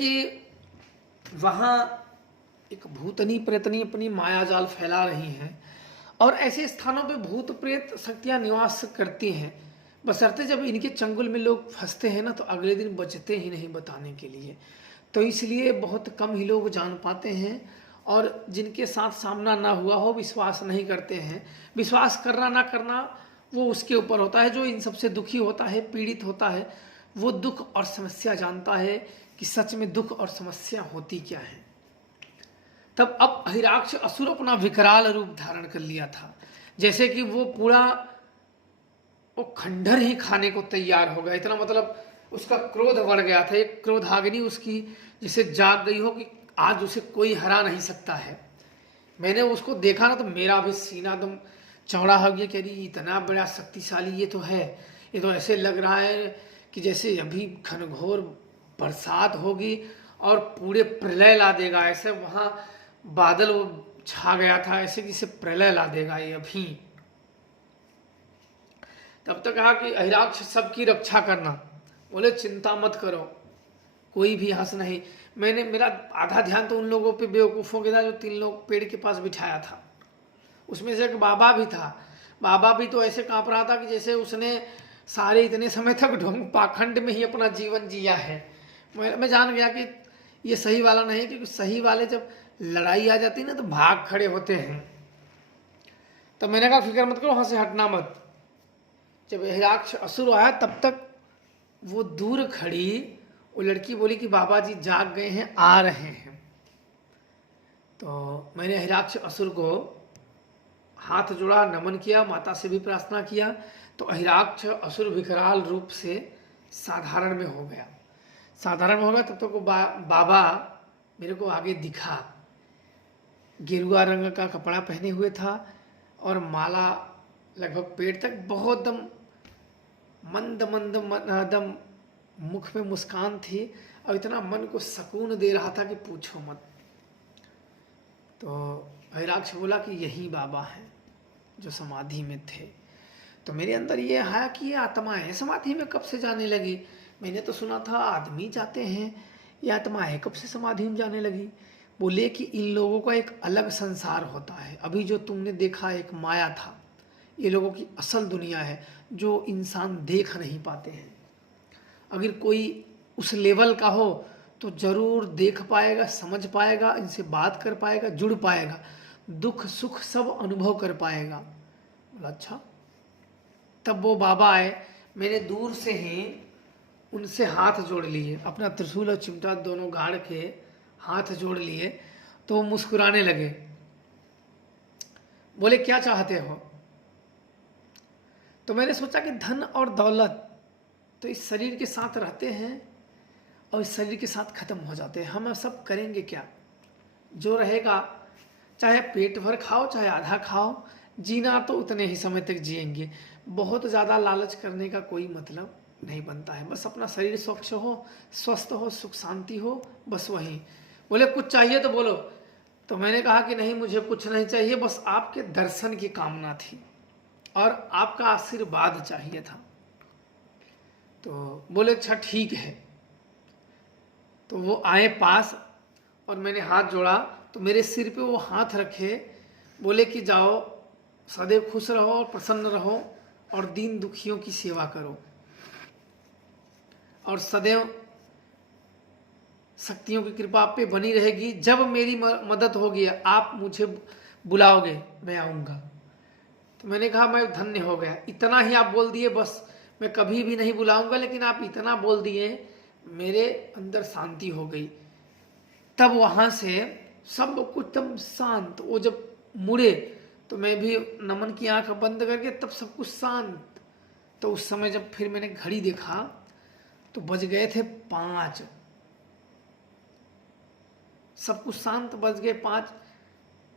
कि वहाँ एक भूतनी प्रेतनी अपनी मायाजाल फैला रही हैं और ऐसे स्थानों पे भूत प्रेत शक्तियाँ निवास करती हैं, बशर्ते जब इनके चंगुल में लोग फंसते हैं ना तो अगले दिन बचते ही नहीं बताने के लिए। तो इसलिए बहुत कम ही लोग जान पाते हैं और जिनके साथ सामना ना हुआ हो विश्वास नहीं करते हैं। विश्वास करना ना करना वो उसके ऊपर होता है। जो इन सबसे दुखी होता है, पीड़ित होता है, वो दुख और समस्या जानता है कि सच में दुख और समस्या होती क्या है। तब अब हिराक्ष असुर अपना विकराल रूप धारण कर लिया था, जैसे कि वो पूरा वो खंडर ही खाने को तैयार हो गया। इतना मतलब उसका क्रोध बढ़ गया था। एक क्रोधाग्नि उसकी जैसे जाग गई हो कि आज उसे कोई हरा नहीं सकता है। मैंने उसको देखा ना तो मेरा भी सीना एकदम चौड़ा हो गया। कह रही इतना बड़ा शक्तिशाली ये तो है। ये तो ऐसे लग रहा है कि जैसे अभी घनघोर बरसात होगी और पूरे प्रलय ला देगा। ऐसे वहाँ बादल छा गया था, ऐसे जैसे प्रलय ला देगा ये अभी। तब तक कहा कि अहिराक्ष सबकी रक्षा करना। बोले चिंता मत करो, कोई भी हंस नहीं। मैंने मेरा आधा ध्यान तो उन लोगों पे बेवकूफ़ों के था जो 3 लोग पेड़ के पास बिठाया था। उसमें से एक बाबा भी था। बाबा भी तो ऐसे काँप रहा था कि जैसे उसने सारे इतने समय तक ढोंग पाखंड में ही अपना जीवन जिया है। मैं जान गया कि ये सही वाला नहीं, क्योंकि सही वाले जब लड़ाई आ जाती है ना तो भाग खड़े होते हैं। तो मैंने कहा फिक्र मत करो, वहाँ से हटना मत। जब हिराक्ष असुर आया तब तक वो दूर खड़ी वो लड़की बोली कि बाबा जी जाग गए हैं, आ रहे हैं। तो मैंने हिराक्ष असुर को हाथ जोड़ा, नमन किया, माता से भी प्रार्थना किया। तो हिराक्ष असुर विकराल रूप से साधारण में हो गया। साधारण में हो गया तब तक तो बाबा मेरे को आगे दिखा। गेरुआ रंग का कपड़ा पहने हुए था और माला लगभग पेट तक, बहुत दम मंद मंद दम मुख में मुस्कान थी और इतना मन को सुकून दे रहा था कि पूछो मत। तो हिराक्ष बोला कि यही बाबा हैं जो समाधि में थे। तो मेरे अंदर ये आया कि ये आत्माएं समाधि में कब से जाने लगी। मैंने तो सुना था आदमी जाते हैं, ये आत्माएं कब से समाधि में जाने लगी। बोले कि इन लोगों का एक अलग संसार होता है। अभी जो तुमने देखा एक माया था, ये लोगों की असल दुनिया है जो इंसान देख नहीं पाते हैं। अगर कोई उस लेवल का हो तो जरूर देख पाएगा, समझ पाएगा, इनसे बात कर पाएगा, जुड़ पाएगा, दुख सुख सब अनुभव कर पाएगा। बोला अच्छा। तब वो बाबा आए, मैंने दूर से ही उनसे हाथ जोड़ लिए, अपना त्रिशूल और चिमटा दोनों गाड़ के हाथ जोड़ लिए। तो वो मुस्कुराने लगे। बोले क्या चाहते हो। तो मैंने सोचा कि धन और दौलत तो इस शरीर के साथ रहते हैं और इस शरीर के साथ खत्म हो जाते हैं। हम सब करेंगे क्या। जो रहेगा चाहे पेट भर खाओ चाहे आधा खाओ, जीना तो उतने ही समय तक जिएंगे। बहुत ज़्यादा लालच करने का कोई मतलब नहीं बनता है। बस अपना शरीर स्वच्छ हो, स्वस्थ हो, सुख शांति हो, बस वही। बोले कुछ चाहिए तो बोलो। तो मैंने कहा कि नहीं मुझे कुछ नहीं चाहिए, बस आपके दर्शन की कामना थी और आपका आशीर्वाद चाहिए था। तो बोले अच्छा ठीक है। तो वो आए पास और मैंने हाथ जोड़ा तो मेरे सिर पे वो हाथ रखे। बोले कि जाओ सदैव खुश रहो और प्रसन्न रहो और दीन दुखियों की सेवा करो और सदैव शक्तियों की कृपा आप पे बनी रहेगी। जब मेरी मदद होगी आप मुझे बुलाओगे मैं आऊँगा। तो मैंने कहा मैं धन्य हो गया, इतना ही आप बोल दिए, बस मैं कभी भी नहीं बुलाऊंगा, लेकिन आप इतना बोल दिए, मेरे अंदर शांति हो गई। तब वहाँ से सब कुछ एकदम शांत। वो जब मुड़े तो मैं भी नमन की आंख बंद करके तब सब कुछ शांत। तो उस समय जब फिर मैंने घड़ी देखा तो बज गए थे 5। सब कुछ शांत, बज गए 5।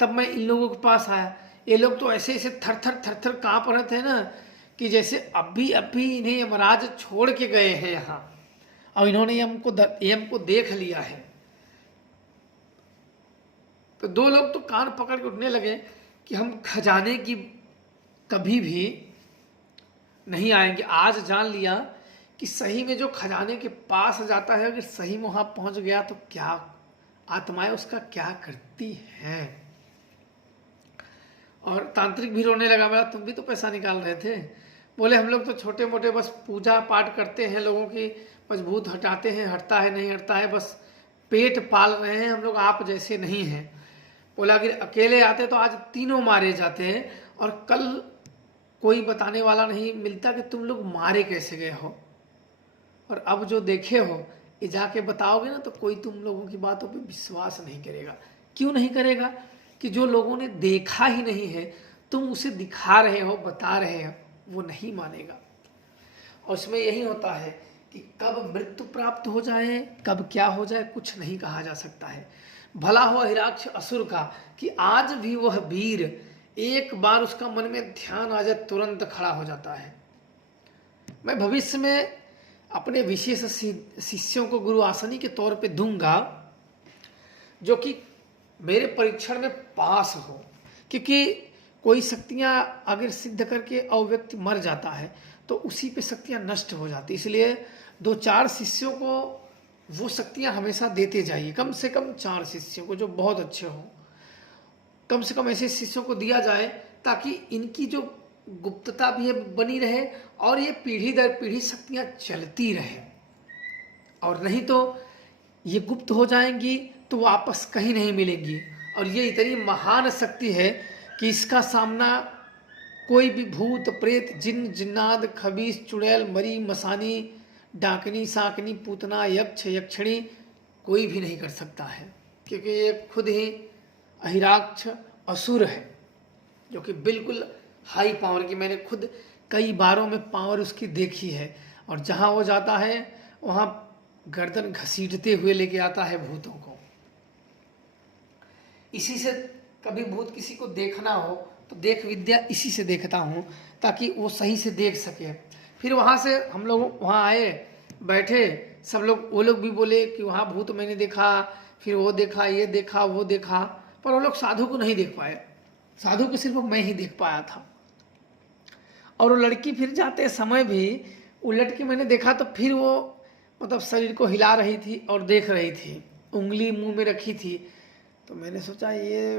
तब मैं इन लोगों के पास आया। ये लोग तो ऐसे ऐसे थर थर काँप रहे थे ना कि जैसे अभी इन्हें यमराज छोड़ के गए हैं यहाँ और इन्होंने ये हमको देख लिया है। तो 2 लोग तो कान पकड़ के उठने लगे कि हम खजाने की कभी भी नहीं आएंगे। आज जान लिया कि सही में जो खजाने के पास जाता है, अगर सही में वहां पहुंच गया तो क्या आत्माएं उसका क्या करती हैं। और तांत्रिक भी रोने लगा, बोला तुम भी तो पैसा निकाल रहे थे। बोले हम लोग तो छोटे मोटे बस पूजा पाठ करते हैं, लोगों की मजबूत हटाते हैं, हटता है नहीं हटता है, बस पेट पाल रहे हैं हम लोग, आप जैसे नहीं हैं। बोला अगर अकेले आते तो आज तीनों मारे जाते हैं, और कल कोई बताने वाला नहीं मिलता कि तुम लोग मारे कैसे गए हो। और अब जो देखे हो ये जाके बताओगे ना तो कोई तुम लोगों की बातों पे विश्वास नहीं करेगा। क्यों नहीं करेगा? कि जो लोगों ने देखा ही नहीं है, तुम उसे दिखा रहे हो, बता रहे हो, वो नहीं मानेगा। और उसमें यही होता है कि कब मृत्यु प्राप्त हो जाए, कब क्या हो जाए, कुछ नहीं कहा जा सकता है। भला हुआ हिराक्ष असुर का कि आज भी वह वीर, एक बार उसका मन में ध्यान आ जाए तुरंत खड़ा हो जाता है। मैं भविष्य में अपने विशेष शिष्यों को गुरु आसनी के तौर पे दूंगा, जो कि मेरे परीक्षण में पास हो। क्योंकि कोई शक्तियां अगर सिद्ध करके और व्यक्ति मर जाता है तो उसी पे शक्तियां नष्ट हो जाती, इसलिए 2-4 शिष्यों को वो शक्तियां हमेशा देते जाइए, कम से कम 4 शिष्यों को जो बहुत अच्छे हों, कम से कम ऐसे शिष्यों को दिया जाए ताकि इनकी जो गुप्तता भी है बनी रहे, और ये पीढ़ी दर पीढ़ी शक्तियां चलती रहे। और नहीं तो ये गुप्त हो जाएंगी तो वापस कहीं नहीं मिलेंगी। और ये इतनी महान शक्ति है कि इसका सामना कोई भी भूत प्रेत जिन्न जिन्नाद खबीस चुड़ैल मरी मसानी डाकनी साकनी पूतना यक्ष यक्षिणी कोई भी नहीं कर सकता है, क्योंकि ये खुद ही अहिराक्ष असुर है, जो कि बिल्कुल हाई पावर की। मैंने खुद कई बारों में पावर उसकी देखी है, और जहाँ वो जाता है वहाँ गर्दन घसीटते हुए लेके आता है भूतों को। इसी से कभी भूत किसी को देखना हो तो देख विद्या इसी से देखता हूँ, ताकि वो सही से देख सके। फिर वहाँ से हम लोग वहाँ आए, बैठे, सब लोग, वो लोग भी बोले कि वहाँ भूत मैंने देखा, फिर वो देखा, ये देखा, वो देखा, पर वो लोग साधु को नहीं देख पाए। साधु को सिर्फ मैं ही देख पाया था। और वो लड़की फिर जाते समय भी उलट के मैंने देखा तो फिर वो मतलब शरीर को हिला रही थी और देख रही थी, उंगली मुंह में रखी थी। तो मैंने सोचा ये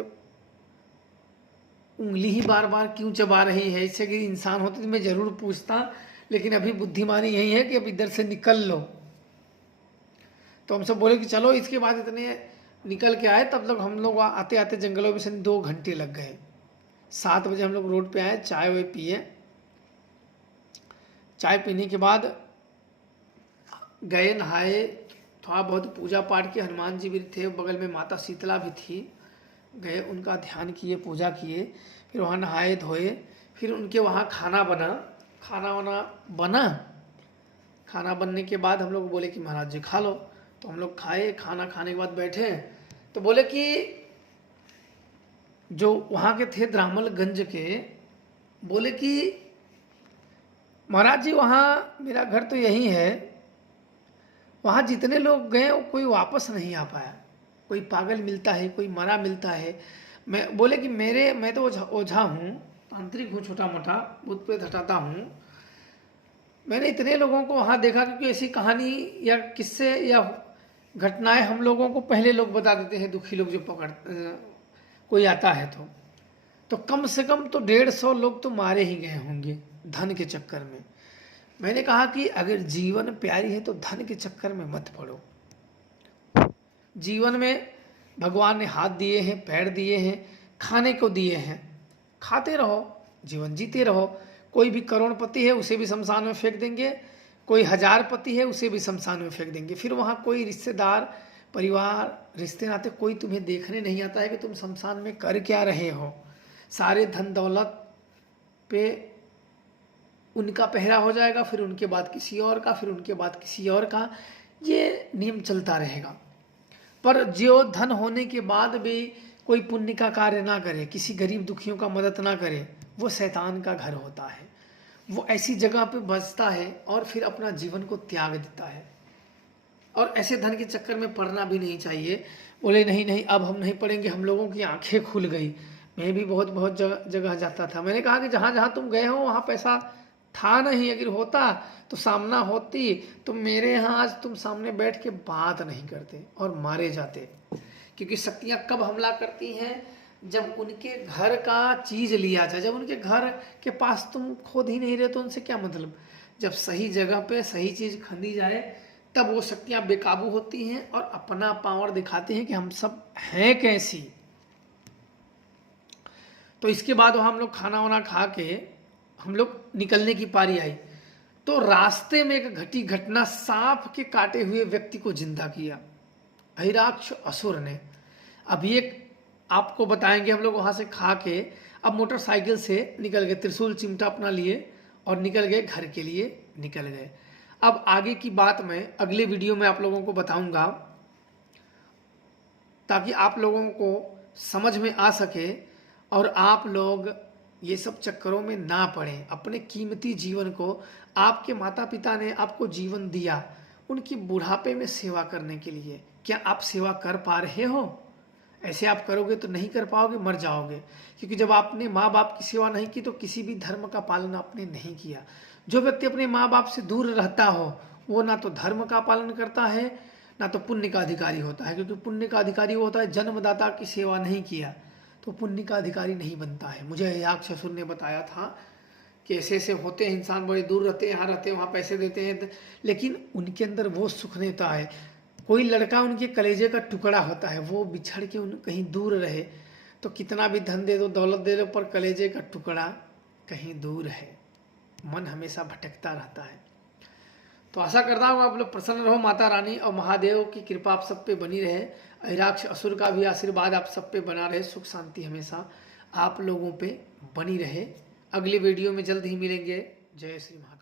उंगली ही बार बार क्यों चबा रही है, इससे अगर इंसान होती तो मैं जरूर पूछता, लेकिन अभी बुद्धिमानी यही है कि अब इधर से निकल लो। तो हम सब बोले कि चलो। इसके बाद इतने निकल के आए, तब तक हम लोग आते आते जंगलों में से 2 घंटे लग गए। 7 बजे हम लोग रोड पे आए, चाय वाय पिए। चाय पीने के बाद गए, नहाए, थोड़ा बहुत पूजा पाठ किए। हनुमान जी भी थे, बगल में माता शीतला भी थी, गए उनका ध्यान किए, पूजा किए। फिर वहाँ नहाए धोए, फिर उनके वहाँ खाना बना। खाना वाना बना, खाना बनने के बाद हम लोग बोले कि महाराज जी खा लो। तो हम लोग खाए, खाना खाने के बाद बैठे तो बोले कि जो वहाँ के थे द्रामलगंज के, बोले कि महाराज जी वहाँ मेरा घर तो यही है, वहाँ जितने लोग गए कोई वापस नहीं आ पाया, कोई पागल मिलता है, कोई मरा मिलता है। मैं बोले कि मैं तो ओझा हूँ, तांत्रिक हूँ, छोटा मोटा भूत प्रेत हटाता हूँ। मैंने इतने लोगों को वहाँ देखा, क्योंकि ऐसी कहानी या किस्से या घटनाएं हम लोगों को पहले लोग बता देते हैं, दुखी लोग जो कोई आता है तो कम से कम तो 150 लोग तो मारे ही गए होंगे धन के चक्कर में। मैंने कहा कि अगर जीवन प्यारी है तो धन के चक्कर में मत पड़ो। जीवन में भगवान ने हाथ दिए हैं, पैर दिए हैं, खाने को दिए हैं, खाते रहो, जीवन जीते रहो। कोई भी करोड़पति है उसे भी शमशान में फेंक देंगे, कोई 1000पति है उसे भी शमशान में फेंक देंगे। फिर वहाँ कोई रिश्तेदार, परिवार, रिश्ते नाते कोई तुम्हें देखने नहीं आता है कि तुम शमशान में कर क्या रहे हो। सारे धन दौलत पे उनका पहरा हो जाएगा, फिर उनके बाद किसी और का, फिर उनके बाद किसी और का, ये नियम चलता रहेगा। पर जो धन होने के बाद भी कोई पुण्य का कार्य ना करे, किसी गरीब दुखियों का मदद ना करे, वो शैतान का घर होता है। वो ऐसी जगह पे बसता है और फिर अपना जीवन को त्याग देता है। और ऐसे धन के चक्कर में पड़ना भी नहीं चाहिए। बोले नहीं नहीं अब हम नहीं पढ़ेंगे। हम लोगों की आंखें खुल गई। मैं भी बहुत जगह जाता था। मैंने कहा कि जहाँ जहाँ तुम गए हो वहाँ पैसा था नहीं, अगर होता तो सामना होती तो मेरे यहाँ आज तुम सामने बैठ के बात नहीं करते और मारे जाते। क्योंकि शक्तियां कब हमला करती हैं? जब उनके घर का चीज लिया जाए, जब उनके घर के पास तुम खुद ही नहीं रहे तो उनसे क्या मतलब। जब सही जगह पे सही चीज खरीदी जाए तब वो शक्तियां बेकाबू होती हैं और अपना पावर दिखाती हैं कि हम सब हैं कैसी। तो इसके बाद हम लोग खाना वाना खा के हम लोग निकलने की पारी आई, तो रास्ते में एक घटी घटना सांप के काटे हुए व्यक्ति को जिंदा किया अहिराक्ष असुर ने। अभी एक आपको बताएंगे, हम लोग वहां से खा के अब मोटरसाइकिल से निकल गए, त्रिशूल चिमटा अपना लिए और निकल गए, घर के लिए निकल गए। अब आगे की बात मैं अगले वीडियो में आप लोगों को बताऊंगा, ताकि आप लोगों को समझ में आ सके और आप लोग ये सब चक्करों में ना पड़ें। अपने कीमती जीवन को, आपके माता पिता ने आपको जीवन दिया उनकी बुढ़ापे में सेवा करने के लिए, क्या आप सेवा कर पा रहे हो? ऐसे आप करोगे तो नहीं कर पाओगे, मर जाओगे। क्योंकि जब आपने माँ बाप की सेवा नहीं की तो किसी भी धर्म का पालन आपने नहीं किया। जो व्यक्ति अपने माँ बाप से दूर रहता हो वो ना तो धर्म का पालन करता है ना तो पुण्य का अधिकारी होता है। क्योंकि पुण्य का अधिकारी वो होता है जन्मदाता की सेवा नहीं किया तो पुण्य का अधिकारी नहीं बनता है। मुझे अहिराक्ष असुर ने बताया था कि ऐसे ऐसे होते हैं इंसान, बड़े दूर रहते हैं, यहाँ रहते हैं, वहाँ पैसे देते हैं, लेकिन उनके अंदर वो सुख नहीं होता है। कोई लड़का उनके कलेजे का टुकड़ा होता है, वो बिछड़ के उन कहीं दूर रहे तो कितना भी धन दे दो, दौलत दे दो, पर कलेजे का टुकड़ा कहीं दूर है, मन हमेशा भटकता रहता है। तो आशा करता हूँ आप लोग प्रसन्न रहो, माता रानी और महादेव की कृपा आप सब पे बनी रहे, अहिराक्ष असुर का भी आशीर्वाद आप सब पे बना रहे, सुख शांति हमेशा आप लोगों पे बनी रहे। अगले वीडियो में जल्द ही मिलेंगे। जय श्री महाकाल।